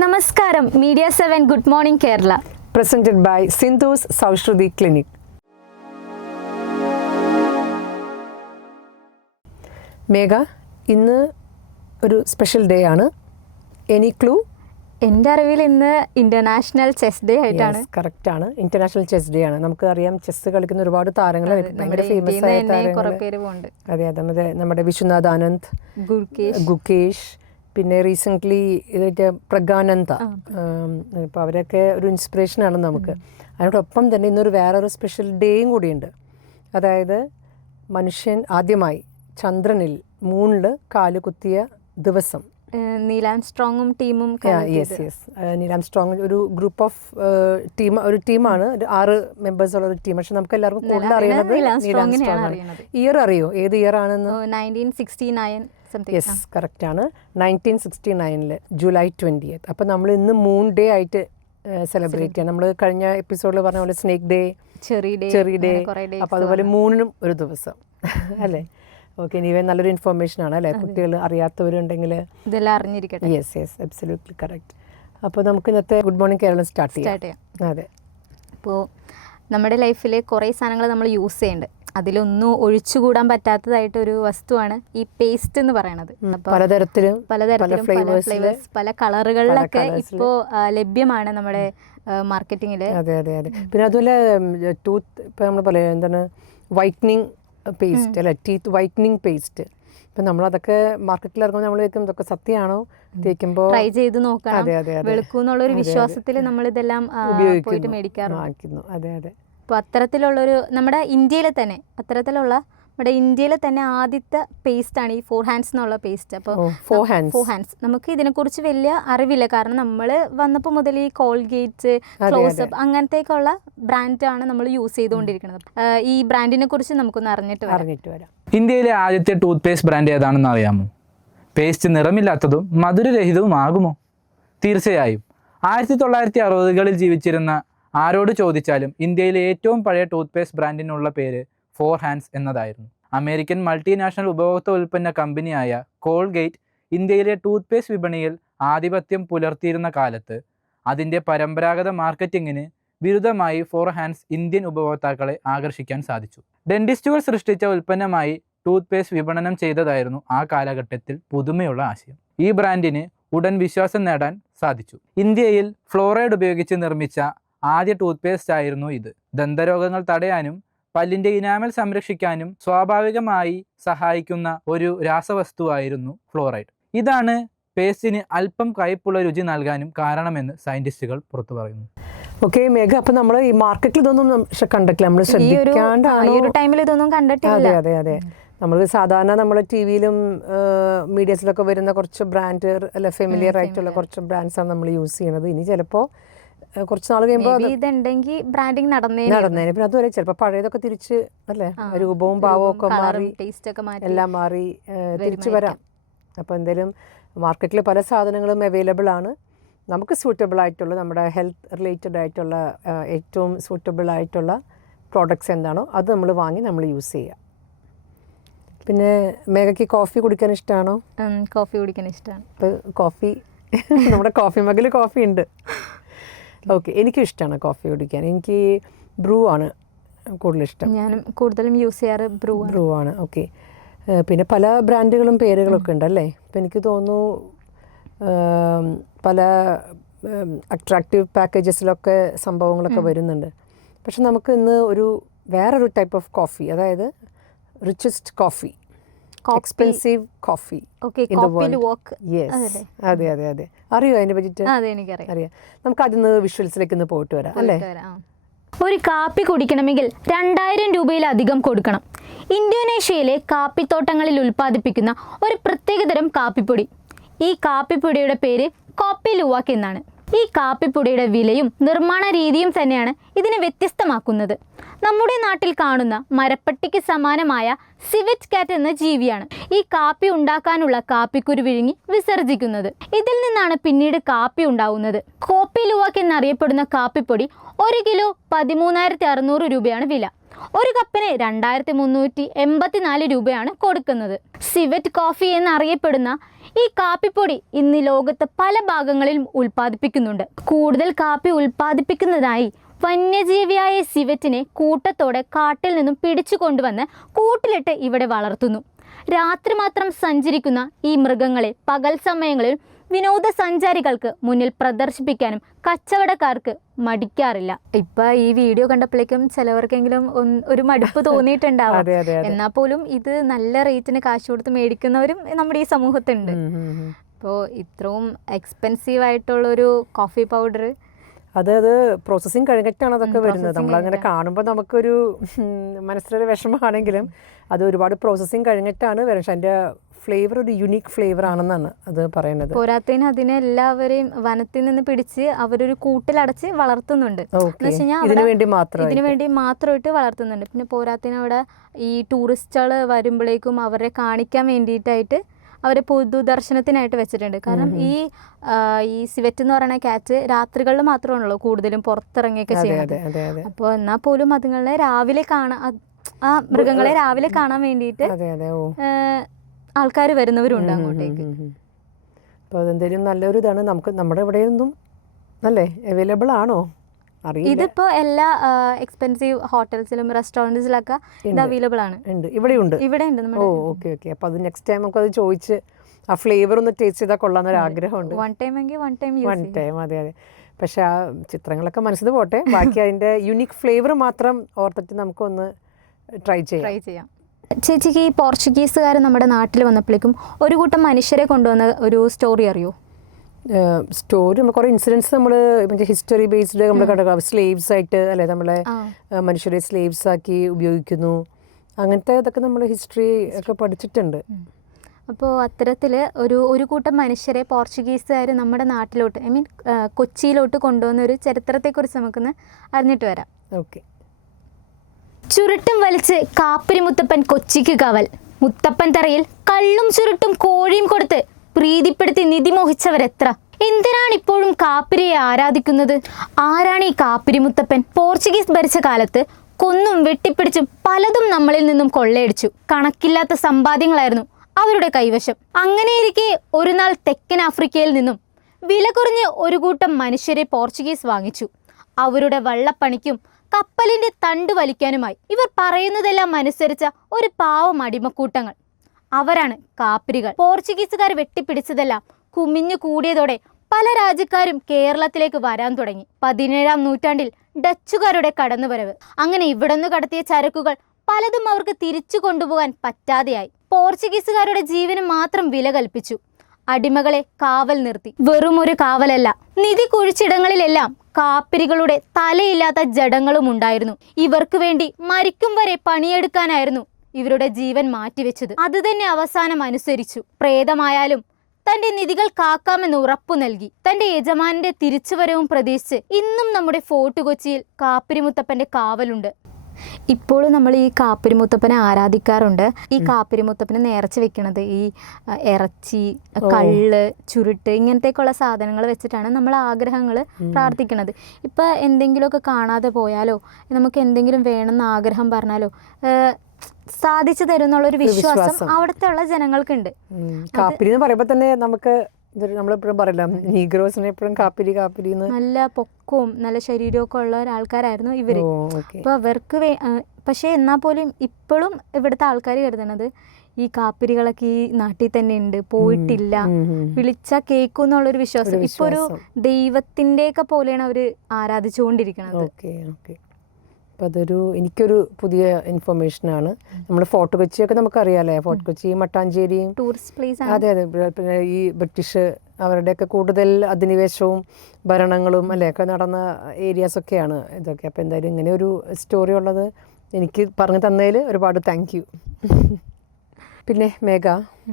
നമസ്കാരം, media 7 good morning Kerala presented by Sindhu's Saushruti Clinic. മേഘ, ഇന്ന് ഒരു സ്പെഷ്യൽ ഡേ ആണ്. Any clue? എൻ്റെ അറിവിൽ ഇന്ന് ഇന്റർനാഷണൽ ചെസ് ഡേ ആയിട്ടാണ്. കറക്റ്റ് ആണ്, ഇന്റർനാഷണൽ ചെസ് ഡേ ആണ്. നമുക്ക് അറിയാം, ചെസ് കളിക്കുന്ന ഒരുപാട് താരങ്ങൾ, ഭയങ്കര ഫേമസ് ആയ താരങ്ങൾ. അതെ അതെ, നമ്മുടെ വിശ്വനാഥ് ആനന്ദ്, ഗുകേഷ്, പിന്നെ റീസെൻ്റ്ലി ഇതായിട്ട് പ്രഗാനന്ദ. ഇപ്പോൾ അവരൊക്കെ ഒരു ഇൻസ്പിറേഷനാണ് നമുക്ക്. അതിനോടൊപ്പം തന്നെ ഇന്നൊരു വേറൊരു സ്പെഷ്യൽ ഡേയും കൂടിയുണ്ട്. അതായത് മനുഷ്യൻ ആദ്യമായി ചന്ദ്രനിൽ മൂണിൽ കാല് കുത്തിയ ദിവസം. നീൽ ആംസ്ട്രോങ്ങും ടീമും. യെസ്, നീൽ ആംസ്ട്രോങ് ഒരു ഗ്രൂപ്പ് ഓഫ് ഒരു ടീമാണ്, 6 മെമ്പേഴ്സ് ഉള്ള ഒരു ടീം. പക്ഷെ നമുക്ക് എല്ലാവർക്കും കൂടുതൽ അറിയുന്നത് നീൽ ആംസ്ട്രോങ് ആണ്. ഇയർ അറിയോ, ഏത് ഇയർ ആണെന്ന്? 1969. യെസ്, കറക്റ്റ് ആണ്. 1969 ജൂലൈ 20th. അപ്പോൾ നമ്മൾ ഇന്ന് മൂൺ ഡേ ആയിട്ട് സെലിബ്രേറ്റ് ചെയ്യാം. നമ്മൾ കഴിഞ്ഞ എപ്പിസോഡിൽ പറഞ്ഞ പോലെ സ്നേക്ക് ഡേ, ചെറി ഡേ, അപ്പോൾ അതുപോലെ മൂണിനും ഒരു ദിവസം അല്ലേ? ഓക്കെ, നീവേ നല്ലൊരു ഇൻഫോർമേഷൻ ആണ് അല്ലേ? കുട്ടികൾ അറിയാത്തവരുണ്ടെങ്കിൽ ഇതെല്ലാം അറിഞ്ഞിരിക്കട്ടെ. Yes, absolutely correct. അപ്പോൾ നമുക്ക് ഇന്നത്തെ ഗുഡ് മോർണിംഗ് കേരളം സ്റ്റാർട്ട് ചെയ്യാം. അതെ, ഇപ്പോൾ നമ്മുടെ ലൈഫിൽ കുറേ സാധനങ്ങൾ നമ്മൾ യൂസ് ചെയ്യുന്നുണ്ട്. അതിലൊന്നും ഒഴിച്ചുകൂടാൻ പറ്റാത്തതായിട്ടൊരു വസ്തുവാണ് ഈ പേസ്റ്റ് എന്ന് പറയുന്നത്. പലതരത്തിലും പല ഫ്ലേവേഴ്സ്, പല കളറുകളിലൊക്കെ ഇപ്പോൾ ലഭ്യമാണ് നമ്മുടെ മാർക്കറ്റിങ്ങിൽ. അതെ അതെ അതെ. പിന്നെ അതുപോലെ ടൂത്ത്, ഇപ്പോൾ നമ്മൾ പറയാം എന്താണ്, വൈറ്റനിങ് പേസ്റ്റ് അല്ലെ, ടീത്ത് വൈറ്റനിങ് പേസ്റ്റ്. ഇപ്പം നമ്മളതൊക്കെ മാർക്കറ്റിൽ ഇറങ്ങുമ്പോൾ നമ്മൾ വെക്കും ഇതൊക്കെ സത്യമാണോ, തേക്കുമ്പോൾ ട്രൈ ചെയ്ത് നോക്കണം, വെളുക്കുന്നുള്ളൊരു വിശ്വാസത്തിൽ നമ്മൾ ഇതെല്ലാം പോയിട്ട് മേടിക്കാറുണ്ട്. അതെ അതെ. അപ്പോൾ അത്തരത്തിലുള്ളൊരു നമ്മുടെ ഇന്ത്യയിലെ തന്നെ ആദ്യത്തെ പേസ്റ്റാണ് ഈ 4 hands എന്നുള്ള പേസ്റ്റ്. അപ്പോൾ 4 hands നമുക്ക് ഇതിനെക്കുറിച്ച് വലിയ അറിവില്ല, കാരണം നമ്മൾ വന്നപ്പോൾ മുതൽ ഈ കോൾഗേറ്റ്, ക്ലോസപ്പ് അങ്ങനത്തേക്കുള്ള ബ്രാൻഡാണ് നമ്മൾ യൂസ് ചെയ്തുകൊണ്ടിരിക്കുന്നത്. ഈ ബ്രാൻഡിനെ കുറിച്ച് നമുക്കൊന്ന് അറിഞ്ഞിട്ട് വരാം. ഇന്ത്യയിലെ ആദ്യത്തെ ടൂത്ത് പേസ്റ്റ് ബ്രാൻഡ് ഏതാണെന്ന് അറിയാമോ? പേസ്റ്റ് നിറമില്ലാത്തതും മധുരരഹിതവുമാകുമോ? തീർച്ചയായും. 1960കളിൽ ജീവിച്ചിരുന്ന ആരോട് ചോദിച്ചാലും ഇന്ത്യയിലെ ഏറ്റവും പഴയ ടൂത്ത് പേസ്റ്റ് ബ്രാൻഡിനുള്ള പേര് 4 hands എന്നതായിരുന്നു. അമേരിക്കൻ മൾട്ടിനാഷണൽ ഉപഭോക്തൃ ഉൽപ്പന്ന കമ്പനിയായ കോൾഗേറ്റ് ഇന്ത്യയിലെ ടൂത്ത് പേസ്റ്റ് വിപണിയിൽ ആധിപത്യം പുലർത്തിയിരുന്ന കാലത്ത് അതിൻ്റെ പരമ്പരാഗത മാർക്കറ്റിങ്ങിന് വിരുദ്ധമായി 4 hands ഇന്ത്യൻ ഉപഭോക്താക്കളെ ആകർഷിക്കാൻ സാധിച്ചു. ഡെന്റിസ്റ്റുകൾ സൃഷ്ടിച്ച ഉൽപ്പന്നമായി ടൂത്ത് പേസ്റ്റ് വിപണനം ചെയ്തതായിരുന്നു ആ കാലഘട്ടത്തിൽ പുതുമയുള്ള ആശയം. ഈ ബ്രാൻഡിന് ഉടൻ വിശ്വാസം നേടാൻ സാധിച്ചു. ഇന്ത്യയിൽ ഫ്ലോറൈഡ് ഉപയോഗിച്ച് നിർമ്മിച്ച ആദ്യ ടൂത്ത് പേസ്റ്റ് ആയിരുന്നു ഇത്. ദന്തരോഗങ്ങൾ തടയാനും പല്ലിൻ്റെ ഇനാമൽ സംരക്ഷിക്കാനും സ്വാഭാവികമായി സഹായിക്കുന്ന ഒരു രാസവസ്തുവായിരുന്നു ഫ്ലോറൈഡ്. ഇതാണ് പേസ്റ്റിന് അല്പം കയ്പുള്ള രുചി നൽകാനും കാരണമെന്ന് സയന്റിസ്റ്റുകൾ പുറത്തു പറയുന്നു. ഓക്കെ മേഘ, അപ്പൊ നമ്മൾ ഈ മാർക്കറ്റിൽ ഇതൊന്നും കണ്ടിട്ടില്ല, നമ്മൾ ശ്രദ്ധിക്കാണ്ടാണ്. അതെ അതെ അതെ. നമ്മൾ സാധാരണ നമ്മൾ ടി വിയിലും മീഡിയസിലൊക്കെ വരുന്ന കുറച്ച് ബ്രാൻഡ് അല്ല, ഫെമിലിയർ ആയിട്ടുള്ള കുറച്ച് ബ്രാൻഡ്സാണ് നമ്മൾ യൂസ് ചെയ്യുന്നത്. ഇനി ചിലപ്പോൾ കുറച്ച് നാൾ കഴിയുമ്പോൾ നടന്നേനെ. പിന്നെ അതുവരെ ചിലപ്പോൾ പഴയതൊക്കെ തിരിച്ച് അല്ലേ, രൂപവും ഭാവവും ഒക്കെ മാറി, എല്ലാം മാറി തിരിച്ചു വരാം. അപ്പോൾ എന്തായാലും മാർക്കറ്റിൽ പല സാധനങ്ങളും അവൈലബിൾ ആണ്. നമുക്ക് സൂറ്റബിൾ ആയിട്ടുള്ള, നമ്മുടെ ഹെൽത്ത് റിലേറ്റഡ് ആയിട്ടുള്ള ഏറ്റവും സൂറ്റബിൾ ആയിട്ടുള്ള പ്രോഡക്റ്റ്സ് എന്താണോ അത് നമ്മൾ വാങ്ങി നമ്മൾ യൂസ് ചെയ്യുക. പിന്നെ മേഘയ്ക്ക് കോഫി കുടിക്കാൻ ഇഷ്ടമാണോ? കോഫി കുടിക്കാൻ ഇഷ്ടമാണ്. ഇപ്പോൾ കോഫി നമ്മുടെ കോഫി മഗിൽ കോഫി ഉണ്ട്. ഓക്കെ, എനിക്കും ഇഷ്ടമാണ് കോഫി കുടിക്കാൻ. എനിക്ക് ബ്രൂ ആണ് കൂടുതലിഷ്ടം. ഞാനും കൂടുതലും യൂസ് ചെയ്യാറ് ബ്രൂ ആണ്. ഓക്കെ, പിന്നെ പല ബ്രാൻഡുകളും പേരുകളൊക്കെ ഉണ്ടല്ലേ. ഇപ്പം എനിക്ക് തോന്നുന്നു പല അട്രാക്റ്റീവ് പാക്കേജസിലൊക്കെ സംഭവങ്ങളൊക്കെ വരുന്നുണ്ട്. പക്ഷെ നമുക്ക് ഇന്ന് വേറൊരു ടൈപ്പ് ഓഫ് കോഫി, അതായത് richest coffee, expensive coffee in the world. Yes, അതെ അതെ അതെ. അറിയോ അതിനെ പറ്റിയിട്ട്? അറിയാം. നമുക്ക് അതിന്ന് വിഷ്വൽസിലേക്ക് ഒന്ന് പോയിട്ട് വരാം അല്ലേ? ഒരു കാപ്പി കുടിക്കണമെങ്കിൽ 2000 രൂപയിലധികം കൊടുക്കണം. ഇന്തോനേഷ്യയിലെ കാപ്പിത്തോട്ടങ്ങളിൽ ഉൽപ്പാദിപ്പിക്കുന്ന ഒരു പ്രത്യേകതരം കാപ്പിപ്പൊടി. ഈ കാപ്പിപ്പൊടിയുടെ പേര് കോപ്പി ലുവാക്ക് എന്നാണ്. ഈ കാപ്പിപ്പൊടിയുടെ വിലയും നിർമ്മാണ രീതിയും തന്നെയാണ് ഇതിനെ വ്യത്യസ്തമാക്കുന്നത്. നമ്മുടെ നാട്ടിൽ കാണുന്ന മരപ്പട്ടിക്ക് സമാനമായ സിവറ്റ് കാറ്റ് എന്ന ജീവിയാണ് ഈ കാപ്പി ഉണ്ടാക്കാനുള്ള കാപ്പിക്കുരു വിഴുങ്ങി വിസർജിക്കുന്നത്. ഇതിൽ നിന്നാണ് പിന്നീട് കാപ്പി ഉണ്ടാവുന്നത്. കോപ്പി ലുവാക്ക് എന്നറിയപ്പെടുന്ന കാപ്പിപ്പൊടി 1 കിലോ 13,600 രൂപയാണ് വില. ഒരു കപ്പിന് 2384 രൂപയാണ് കൊടുക്കുന്നത്. സിവറ്റ് കോഫി എന്നറിയപ്പെടുന്ന ഈ കാപ്പിപ്പൊടി ഇന്ന് ലോകത്ത് പല ഭാഗങ്ങളിലും ഉൽപ്പാദിപ്പിക്കുന്നുണ്ട്. കൂടുതൽ കാപ്പി ഉൽപ്പാദിപ്പിക്കുന്നതായി വന്യജീവിയായ സിവറ്റിനെ കൂട്ടത്തോടെ കാട്ടിൽ നിന്നും പിടിച്ചു കൊണ്ടുവന്ന് കൂട്ടിലിട്ട് ഇവിടെ വളർത്തുന്നു. രാത്രി മാത്രം സഞ്ചരിക്കുന്ന ഈ മൃഗങ്ങളെ പകൽ സമയങ്ങളിൽ വിനോദസഞ്ചാരികൾക്ക് മുന്നിൽ പ്രദർശിപ്പിക്കാനും കച്ചവടക്കാർക്ക് മടിക്കാറില്ല. ഇപ്പൊ ഈ വീഡിയോ കണ്ടപ്പോഴേക്കും ചിലവർക്കെങ്കിലും ഒരു മടുപ്പ് തോന്നിയിട്ടുണ്ടാവാം. എന്നാൽ പോലും ഇത് നല്ല റേറ്റിന് കാശ് കൊടുത്ത് മേടിക്കുന്നവരും നമ്മുടെ ഈ സമൂഹത്തുണ്ട്. അപ്പോൾ ഇത്രയും എക്സ്പെൻസീവ് ആയിട്ടുള്ളൊരു കോഫി പൗഡർ അത് പ്രോസസ്സിങ് കഴിഞ്ഞിട്ടാണ് അതൊക്കെ വരുന്നത്. നമ്മളങ്ങനെ കാണുമ്പോൾ നമുക്കൊരു മനസ്സിലൊരു വിഷമമാണെങ്കിലും അത് ഒരുപാട് പ്രോസസ്സിങ് കഴിഞ്ഞിട്ടാണ് വരുന്നത്. പക്ഷെ അതിൻ്റെ ഫ്ലേവർ ഒരു യുണീക്ക് ഫ്ലേവർ ആണെന്നാണ് അത് പറയുന്നത്. പോരാത്തതിന് അതിനെ എല്ലാവരെയും വനത്തിൽ നിന്ന് പിടിച്ച് അവരൊരു കൂട്ടിലടച്ച് വളർത്തുന്നുണ്ട്. ഇതിനു വേണ്ടി മാത്രമായിട്ട് വളർത്തുന്നുണ്ട്. പിന്നെ പോരാത്തതിന് അവിടെ ഈ ടൂറിസ്റ്റുകൾ വരുമ്പോഴേക്കും അവരെ കാണിക്കാൻ വേണ്ടിയിട്ടായിട്ട് അവരെ പൊതുദർശനത്തിനായിട്ട് വെച്ചിട്ടുണ്ട്. കാരണം ഈ സിവറ്റ് എന്ന് പറയുന്ന ക്യാറ്റ് രാത്രികളിൽ മാത്രമാണല്ലോ കൂടുതലും പുറത്തിറങ്ങിയൊക്കെ ചെയ്യുന്നത്. അപ്പോൾ എന്നാൽ പോലും അതുങ്ങളെ രാവിലെ ആ മൃഗങ്ങളെ രാവിലെ കാണാൻ വേണ്ടിയിട്ട് ആൾക്കാർ വരുന്നവരുണ്ട് അങ്ങോട്ടേക്ക്. അപ്പോൾ അതെന്തെങ്കിലും നല്ലൊരു ഇതാണ്. നമുക്ക് നമ്മുടെ ഇവിടെയൊന്നും അല്ലേ അവൈലബിൾ ആണോ അറിയില്ല. ഇതിപ്പോൾ എല്ലാ എക്സ്പെൻസീവ് ഹോട്ടൽസിലും റെസ്റ്റോറൻറ്റ്സിലൊക്കെ ഇത് അവൈലബിൾ ആണ്. ഇവിടെ ഉണ്ട്. ഓക്കെ. അപ്പോൾ അത് നെക്സ്റ്റ് ടൈം നമുക്കത് ചോദിച്ച് ആ ഫ്ലേവർ ഒന്ന് ടേസ്റ്റ് ചെയ്താൽ കൊള്ളാമെന്നൊരു ആഗ്രഹമുണ്ട്. One time. അതെ. പക്ഷെ ആ ചിത്രങ്ങളൊക്കെ മനസ്സിൽ പോട്ടെ, ബാക്കി അതിൻ്റെ യുണീക്ക് ഫ്ലേവർ മാത്രം ഓർത്തിട്ട് നമുക്കൊന്ന് ട്രൈ ചെയ്യാം. ചേച്ചിക്ക് ഈ പോർച്ചുഗീസുകാർ നമ്മുടെ നാട്ടിൽ വന്നപ്പോഴേക്കും ഒരു കൂട്ടം മനുഷ്യരെ കൊണ്ടുവന്ന ഒരു സ്റ്റോറി അറിയോ? സ്റ്റോറി നമ്മൾ കുറേ ഇൻസിഡൻസ് നമ്മൾ ഹിസ്റ്ററി ബേസ്ഡ് നമ്മൾ കണ്ട സ്ലേവ്സ് ആയിട്ട് അല്ലേ, നമ്മളെ മനുഷ്യരെ സ്ലേവ്സ് ആക്കി ഉപയോഗിക്കുന്നു, അങ്ങനത്തെ ഇതൊക്കെ നമ്മൾ ഹിസ്റ്ററി ഒക്കെ പഠിച്ചിട്ടുണ്ട്. അപ്പോൾ അത്തരത്തിൽ ഒരു കൂട്ടം മനുഷ്യരെ പോർച്ചുഗീസുകാർ നമ്മുടെ നാട്ടിലോട്ട് കൊച്ചിയിലോട്ട് കൊണ്ടുവന്ന ഒരു ചരിത്രത്തെക്കുറിച്ച് നമുക്കൊന്ന് അറിഞ്ഞിട്ട് വരാം. ഓക്കെ. ചുരുട്ടും വലിച്ച് കാപ്പിരി മുത്തപ്പൻ കൊച്ചിക്ക് കാവൽ. മുത്തപ്പൻ തറയിൽ കള്ളും ചുരുട്ടും കോഴിയും കൊടുത്ത് പ്രീതിപ്പെടുത്തി നിധി മോഹിച്ചവരെത്ര. എന്തിനാണ് ഇപ്പോഴും കാപ്പിരിയെ ആരാധിക്കുന്നത്? ആരാണ് ഈ കാപ്പിരി മുത്തപ്പൻ? പോർച്ചുഗീസ് ഭരിച്ച കാലത്ത് കൊന്നും വെട്ടിപ്പിടിച്ചും പലതും നമ്മളിൽ നിന്നും കൊള്ളയടിച്ചു. കണക്കില്ലാത്ത സമ്പാദ്യങ്ങളായിരുന്നു അവരുടെ കൈവശം. അങ്ങനെയിരിക്കെ ഒരു നാൾ തെക്കൻ ആഫ്രിക്കയിൽ നിന്നും വില കുറഞ്ഞ് ഒരു കൂട്ടം മനുഷ്യരെ പോർച്ചുഗീസ് വാങ്ങിച്ചു. അവരുടെ വള്ളപ്പണിക്കും കപ്പലിന്റെ തണ്ട് വലിക്കാനുമായി. ഇവർ പറയുന്നതെല്ലാം അനുസരിച്ച ഒരു പാവം അടിമക്കൂട്ടങ്ങൾ. അവരാണ് കാപ്പിരികൾ. പോർച്ചുഗീസുകാർ വെട്ടിപ്പിടിച്ചതെല്ലാം കുമിഞ്ഞു കൂടിയതോടെ പല രാജ്യക്കാരും കേരളത്തിലേക്ക് വരാൻ തുടങ്ങി. 17-ാം നൂറ്റാണ്ടിൽ ഡച്ചുകാരുടെ കടന്നുവരവ്. അങ്ങനെ ഇവിടുന്ന് കടത്തിയ ചരക്കുകൾ പലതും അവർക്ക് തിരിച്ചു കൊണ്ടുപോകാൻ പറ്റാതെയായി. പോർച്ചുഗീസുകാരുടെ ജീവന് മാത്രം വില കൽപ്പിച്ചു. അടിമകളെ കാവൽ നിർത്തി. വെറും ഒരു കാവലല്ല, നിധി കുഴിച്ചിടങ്ങളിലെല്ലാം കാപ്പിരികളുടെ തലയില്ലാത്ത ജഡങ്ങളും ഉണ്ടായിരുന്നു. ഇവർക്ക് വേണ്ടി മരിക്കും വരെ പണിയെടുക്കാനായിരുന്നു ഇവരുടെ ജീവൻ മാറ്റിവെച്ചത്. അത് തന്നെ അവസാനം അനുസരിച്ചു. പ്രേതമായാലും തന്റെ നിധികൾ കാക്കാമെന്ന് ഉറപ്പു നൽകി. തന്റെ യജമാനന്റെ തിരിച്ചുവരവും പ്രതീക്ഷിച്ച് ഇന്നും നമ്മുടെ ഫോർട്ട് കൊച്ചിയിൽ കാപ്പിരിമുത്തപ്പന്റെ കാവലുണ്ട്. ഇപ്പോഴും നമ്മൾ ഈ കാപ്പിരിമുത്തപ്പനെ ആരാധിക്കാറുണ്ട്. ഈ കാപ്പിരിമുത്തപ്പനെ നേർച്ച വെക്കുന്നത് ഈ ഇറച്ചി, കള്ള്, ചുരുട്ട് ഇങ്ങനത്തേക്കുള്ള സാധനങ്ങൾ വെച്ചിട്ടാണ് നമ്മൾ ആഗ്രഹങ്ങൾ പ്രാർത്ഥിക്കുന്നത്. ഇപ്പം എന്തെങ്കിലുമൊക്കെ കാണാതെ പോയാലോ, നമുക്ക് എന്തെങ്കിലും വേണമെന്ന് ആഗ്രഹം പറഞ്ഞാലോ സാധിച്ചു തരുന്നുള്ളൊരു വിശ്വാസം അവിടുത്തെ ഉള്ള ജനങ്ങൾക്കുണ്ട്. കാപ്പിരി എന്ന് പറയുമ്പോൾ തന്നെ നമുക്ക് നമ്മളെപ്പോഴും പറയില്ല, നീഗ്രോസിനെ എപ്പോഴും കാപ്പിരി നല്ല പൊക്കവും നല്ല ശരീരമൊക്കെ ഉള്ള ഒരാൾക്കാരായിരുന്നു ഇവര്. അപ്പൊ അവർക്ക് പക്ഷെ എന്നാൽ പോലും ഇപ്പോഴും ഇവിടുത്തെ ആൾക്കാർ കരുതണത് ഈ കാപ്പിരികളൊക്കെ ഈ നാട്ടിൽ തന്നെ ഉണ്ട്, പോയിട്ടില്ല, വിളിച്ച കേൾക്കും എന്നുള്ളൊരു വിശ്വാസം. ഇപ്പൊ ഒരു ദൈവത്തിന്റെ ഒക്കെ പോലെയാണ് അവര് ആരാധിച്ചുകൊണ്ടിരിക്കുന്നത്. അപ്പോൾ അതൊരു എനിക്കൊരു പുതിയ ഇൻഫർമേഷനാണ്. നമ്മൾ ഫോർട്ട് കൊച്ചിയൊക്കെ നമുക്കറിയാമല്ലേ, ഫോർട്ട് കൊച്ചി മട്ടാഞ്ചേരിയും ടൂറിസ്റ്റ് പ്ലേസ്. അതെ. പിന്നെ ഈ ബ്രിട്ടീഷ് അവരുടെയൊക്കെ കൂടുതൽ അധിനിവേശവും ഭരണങ്ങളും അല്ലേ ഒക്കെ നടന്ന ഏരിയാസൊക്കെയാണ് ഇതൊക്കെ. അപ്പോൾ എന്തായാലും ഇങ്ങനെ ഒരു സ്റ്റോറി ഉള്ളത് എനിക്ക് പറഞ്ഞു തന്നതിൽ ഒരുപാട് താങ്ക് യു. പിന്നെ മേഘ,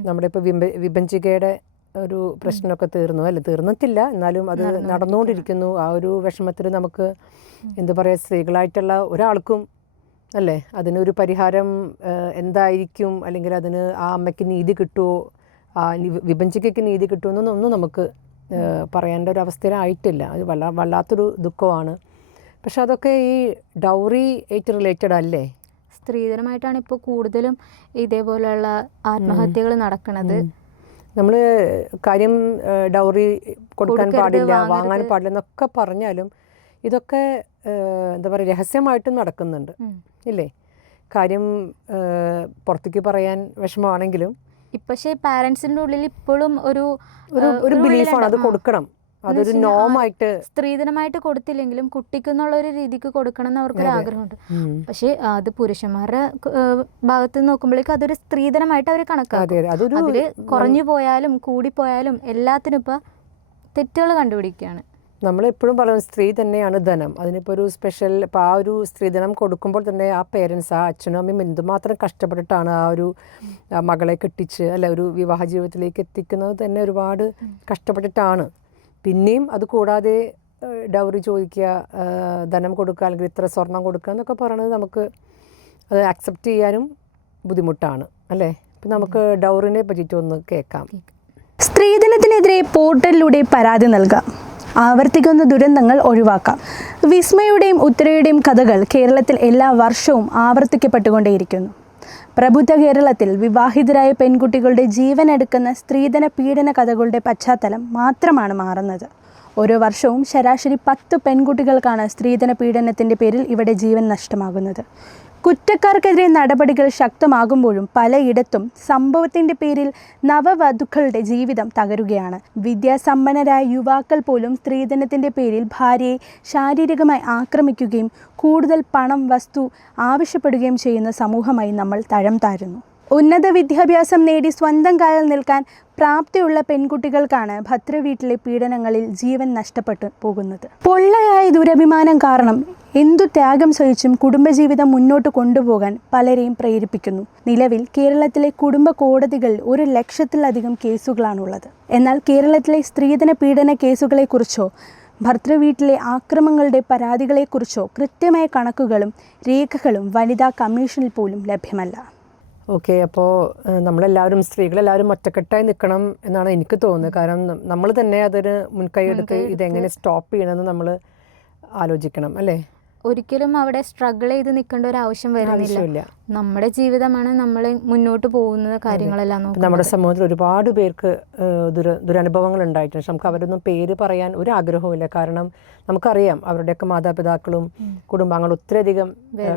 നമ്മുടെ ഇപ്പോൾ വിഭജികയുടെ ഒരു പ്രശ്നമൊക്കെ തീർന്നിട്ടില്ല, എന്നാലും അത് നടന്നുകൊണ്ടിരിക്കുന്നു. ആ ഒരു വിഷമത്തിൽ നമുക്ക് എന്താ പറയുക, സ്ത്രീകളായിട്ടുള്ള ഒരാൾക്കും അല്ലേ അതിനൊരു പരിഹാരം എന്തായിരിക്കും, അല്ലെങ്കിൽ അതിന് ആ അമ്മയ്ക്ക് നീതി കിട്ടുമോ, ആ വിഭജിക്കയ്ക്ക് നീതി കിട്ടുമെന്നൊന്നും നമുക്ക് പറയേണ്ട ഒരു അവസ്ഥയിലായിട്ടില്ല. അത് വല്ലാത്തൊരു ദുഃഖമാണ്. പക്ഷെ അതൊക്കെ ഈ ഡൗറി ആയിട്ട് റിലേറ്റഡ് അല്ലേ? സ്ത്രീധനമായിട്ടാണ് ഇപ്പോൾ കൂടുതലും ഇതേപോലെയുള്ള ആത്മഹത്യകൾ നടക്കുന്നത്. നമ്മൾ കാര്യം ഡൗറി കൊടുക്കാൻ പാടില്ല, വാങ്ങാൻ പാടില്ല എന്നൊക്കെ പറഞ്ഞാലും ഇതൊക്കെ എന്താ പറയുക രഹസ്യമായിട്ടും നടക്കുന്നുണ്ട് ഇല്ലേ? കാര്യം പുറത്തേക്ക് പറയാൻ വിഷമമാണെങ്കിലും പക്ഷേ പാരൻസിൻ്റെ ഉള്ളിൽ ഇപ്പോഴും ഒരു ബിലീഫാണ് അത് കൊടുക്കണം, അതൊരു നോമായിട്ട്. സ്ത്രീധനമായിട്ട് കൊടുത്തില്ലെങ്കിലും കുട്ടിക്കെന്നുള്ള ഒരു രീതിക്ക് കൊടുക്കണം എന്ന് അവർക്കൊരു ആഗ്രഹമുണ്ട്. പക്ഷേ അത് പുരുഷന്മാരുടെ ഭാഗത്ത് നിന്ന് നോക്കുമ്പോഴേക്കും അതൊരു സ്ത്രീധനമായിട്ട് അവർ കണക്കാക്കും. അതില് കുറഞ്ഞു പോയാലും കൂടിപ്പോയാലും എല്ലാത്തിനും ഇപ്പൊ തെറ്റുകൾ കണ്ടുപിടിക്കുകയാണ്. നമ്മളെപ്പോഴും പറയുന്നത് സ്ത്രീ തന്നെയാണ് ധനം. അതിനിപ്പോൾ ഒരു സ്പെഷ്യൽ ഇപ്പോൾ ആ ഒരു സ്ത്രീധനം കൊടുക്കുമ്പോൾ തന്നെ ആ പേരൻസ്, ആ അച്ഛനും അമ്മയും എന്തുമാത്രം കഷ്ടപ്പെട്ടിട്ടാണ് ആ ഒരു മകളെ കെട്ടിച്ച് അല്ല ഒരു വിവാഹ ജീവിതത്തിലേക്ക് എത്തിക്കുന്നത് തന്നെ ഒരുപാട് കഷ്ടപ്പെട്ടിട്ടാണ്. പിന്നെയും അത് കൂടാതെ ഡൗറി ചോദിക്കുക, ധനം കൊടുക്കുക, അല്ലെങ്കിൽ ഇത്ര സ്വർണം കൊടുക്കുക എന്നൊക്കെ പറയുന്നത് നമുക്ക് അത് അക്സെപ്റ്റ് ചെയ്യാനും ബുദ്ധിമുട്ടാണ് അല്ലേ? ഇപ്പം നമുക്ക് ഡൗറിനെ പറ്റിയിട്ടൊന്ന് കേൾക്കാം. സ്ത്രീധനത്തിനെതിരെ പോർട്ടലിലൂടെ പരാതി നൽകാം, ആവർത്തിക്കുന്ന ദുരന്തങ്ങൾ ഒഴിവാക്കാം. വിസ്മയുടെയും ഉത്തരയുടെയും കഥകൾ കേരളത്തിൽ എല്ലാ വർഷവും ആവർത്തിക്കപ്പെട്ടുകൊണ്ടേയിരിക്കുന്നു. പ്രബുദ്ധ കേരളത്തിൽ വിവാഹിതരായ പെൺകുട്ടികളുടെ ജീവനെടുക്കുന്ന സ്ത്രീധന പീഡന കഥകളുടെ പശ്ചാത്തലം മാത്രമാണ് മാറുന്നത്. ഓരോ വർഷവും ശരാശരി 10 പെൺകുട്ടികൾക്കാണ് സ്ത്രീധന പീഡനത്തിൻ്റെ പേരിൽ ഇവിടെ ജീവൻ നഷ്ടമാകുന്നത്. കുറ്റക്കാർക്കെതിരെ നടപടികൾ ശക്തമാകുമ്പോഴും പലയിടത്തും സംഭവത്തിൻ്റെ പേരിൽ നവവധുക്കളുടെ ജീവിതം തകരുകയാണ്. വിദ്യാസമ്പന്നരായ യുവാക്കൾ പോലും സ്ത്രീധനത്തിൻ്റെ പേരിൽ ഭാര്യയെ ശാരീരികമായി ആക്രമിക്കുകയും കൂടുതൽ പണം, വസ്തു ആവശ്യപ്പെടുകയും ചെയ്യുന്ന സമൂഹമായി നമ്മൾ തരം താഴുന്നു. ഉന്നത വിദ്യാഭ്യാസം നേടി സ്വന്തം കാലിൽ നിൽക്കാൻ പ്രാപ്തിയുള്ള പെൺകുട്ടികൾക്കാണ് ഭദ്രവീട്ടിലെ പീഡനങ്ങളിൽ ജീവൻ നഷ്ടപ്പെട്ടു പോകുന്നത്. പൊള്ളയായ ദുരഭിമാനം കാരണം എന്തു ത്യാഗം സഹിച്ചും കുടുംബജീവിതം മുന്നോട്ട് കൊണ്ടുപോകാൻ പലരെയും പ്രേരിപ്പിക്കുന്നു. നിലവിൽ കേരളത്തിലെ കുടുംബ കോടതികളിൽ 100,000-ത്തിലധികം കേസുകളാണുള്ളത്. എന്നാൽ കേരളത്തിലെ സ്ത്രീധന പീഡന കേസുകളെക്കുറിച്ചോ ഭർത്തൃവീട്ടിലെ ആക്രമങ്ങളുടെ പരാതികളെക്കുറിച്ചോ കൃത്യമായ കണക്കുകളും രേഖകളും വനിതാ കമ്മീഷനിൽ പോലും ലഭ്യമല്ല. ഓക്കെ, അപ്പോൾ നമ്മളെല്ലാവരും സ്ത്രീകളെല്ലാവരും ഒറ്റക്കെട്ടായി നിൽക്കണം എന്നാണ് എനിക്ക് തോന്നുന്നത്. കാരണം നമ്മൾ തന്നെ അതിന് മുൻകൈയെടുത്ത് ഇതെങ്ങനെ സ്റ്റോപ്പ് ചെയ്യണമെന്ന് നമ്മൾ ആലോചിക്കണം അല്ലേ? ഒരിക്കലും അവിടെ സ്ട്രഗിൾ ചെയ്ത് നിൽക്കേണ്ട ഒരു ആവശ്യം വരുന്നില്ല. നമ്മുടെ ജീവിതമാണ് നമ്മൾ മുന്നോട്ട് പോകുന്ന കാര്യങ്ങളെല്ലാം നോക്കുന്നത്. നമ്മുടെ സമൂഹത്തിൽ ഒരുപാട് പേർക്ക് ദുരനുഭവങ്ങൾ ഉണ്ടായിട്ടുണ്ട്. നമുക്ക് അവരൊന്നും പേര് പറയാൻ ഒരു ആഗ്രഹവുമില്ല. കാരണം നമുക്കറിയാം അവരുടെയൊക്കെ മാതാപിതാക്കളും കുടുംബാംഗങ്ങളും ഒത്തിരിയധികം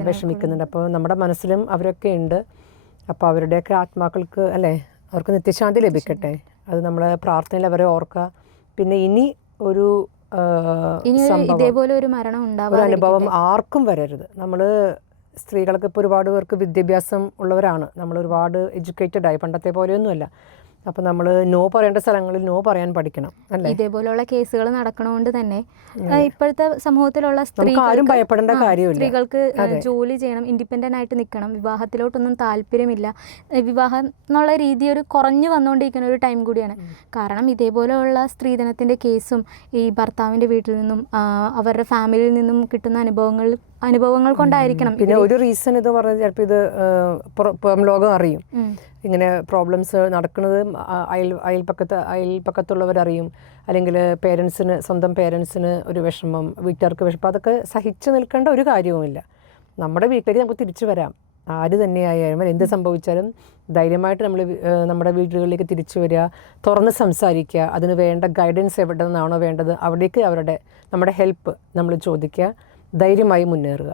വിഷമിക്കുന്നുണ്ട്. അപ്പോൾ നമ്മുടെ മനസ്സിലും അവരൊക്കെ ഉണ്ട്. അപ്പോൾ അവരുടെയൊക്കെ ആത്മാക്കൾക്ക് അല്ലേ, അവർക്ക് നിത്യശാന്തി ലഭിക്കട്ടെ. അത് നമ്മളെ പ്രാർത്ഥനയിൽ അവരെ ഓർക്കുക. പിന്നെ ഇനി ഒരു ഇതേപോലെ ഒരു മരണം ഒരു അനുഭവം ആർക്കും വരരുത്. നമ്മൾ സ്ത്രീകൾക്ക് ഇപ്പോൾ ഒരുപാട് പേർക്ക് വിദ്യാഭ്യാസം ഉള്ളവരാണ്, നമ്മൾ ഒരുപാട് എഡ്യൂക്കേറ്റഡ് ആയി, പണ്ടത്തെ പോലെയൊന്നുമല്ല. അപ്പം നമ്മൾ നോ പറയേണ്ട സ്ഥലങ്ങളിൽ നോ പറയാൻ പഠിക്കണം അല്ലേ? ഇതേപോലെയുള്ള കേസുകൾ നടക്കണോണ്ട് തന്നെ ഇപ്പോഴത്തെ സമൂഹത്തിലുള്ള ആരും ഭയപ്പെടേണ്ട കാര്യമില്ല. സ്ത്രീകൾക്ക് ജോലി ചെയ്യണം, ഇൻഡിപെൻഡൻ്റ് ആയിട്ട് നിൽക്കണം, വിവാഹത്തിലോട്ടൊന്നും താല്പര്യമില്ല. വിവാഹം എന്നുള്ള രീതി ഒരു കുറഞ്ഞു വന്നുകൊണ്ടിരിക്കുന്ന ഒരു ടൈം കൂടിയാണ്. കാരണം ഇതേപോലെയുള്ള സ്ത്രീധനത്തിൻ്റെ കേസും ഈ ഭർത്താവിൻ്റെ വീട്ടിൽ നിന്നും അവരുടെ ഫാമിലിയിൽ നിന്നും കിട്ടുന്ന അനുഭവങ്ങൾ കൊണ്ടായിരിക്കണം. പിന്നെ ഒരു റീസൺ ഇത് പറഞ്ഞാൽ ചിലപ്പോൾ ഇത് പുറം ലോകം അറിയും ഇങ്ങനെ പ്രോബ്ലംസ് നടക്കുന്നത്. അയൽപ്പക്കത്തുള്ളവരറിയും, അല്ലെങ്കിൽ സ്വന്തം പേരൻസിന് ഒരു വിഷമം, വീട്ടുകാർക്ക് വിഷമം. അതൊക്കെ സഹിച്ചു നിൽക്കേണ്ട ഒരു കാര്യവുമില്ല. നമ്മുടെ വീട്ടിലേക്ക് നമുക്ക് തിരിച്ചു വരാം. ആര് തന്നെയായാലും എന്ത് സംഭവിച്ചാലും ധൈര്യമായിട്ട് നമ്മൾ നമ്മുടെ വീടുകളിലേക്ക് തിരിച്ചു വരിക, തുറന്ന് സംസാരിക്കുക. അതിന് വേണ്ട ഗൈഡൻസ് എവിടെ നിന്നാണോ വേണ്ടത് അവിടേക്ക് നമ്മുടെ ഹെൽപ്പ് നമ്മൾ ചോദിക്കുക, ധൈര്യമായി മുന്നേറുക.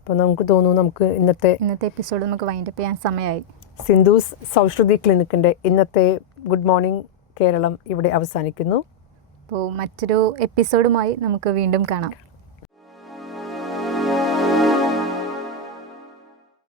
അപ്പോൾ നമുക്ക് തോന്നുന്നു നമുക്ക് ഇന്നത്തെ എപ്പിസോഡ് നമുക്ക് വൈൻഡപ്പ് ചെയ്യാൻ സമയമായി. സിന്ധൂസ് സൗശ്രുതി ക്ലിനിക്കിൻ്റെ ഇന്നത്തെ ഗുഡ് മോർണിംഗ് കേരളം ഇവിടെ അവസാനിക്കുന്നു. അപ്പോൾ മറ്റൊരു എപ്പിസോഡുമായി നമുക്ക് വീണ്ടും കാണാം.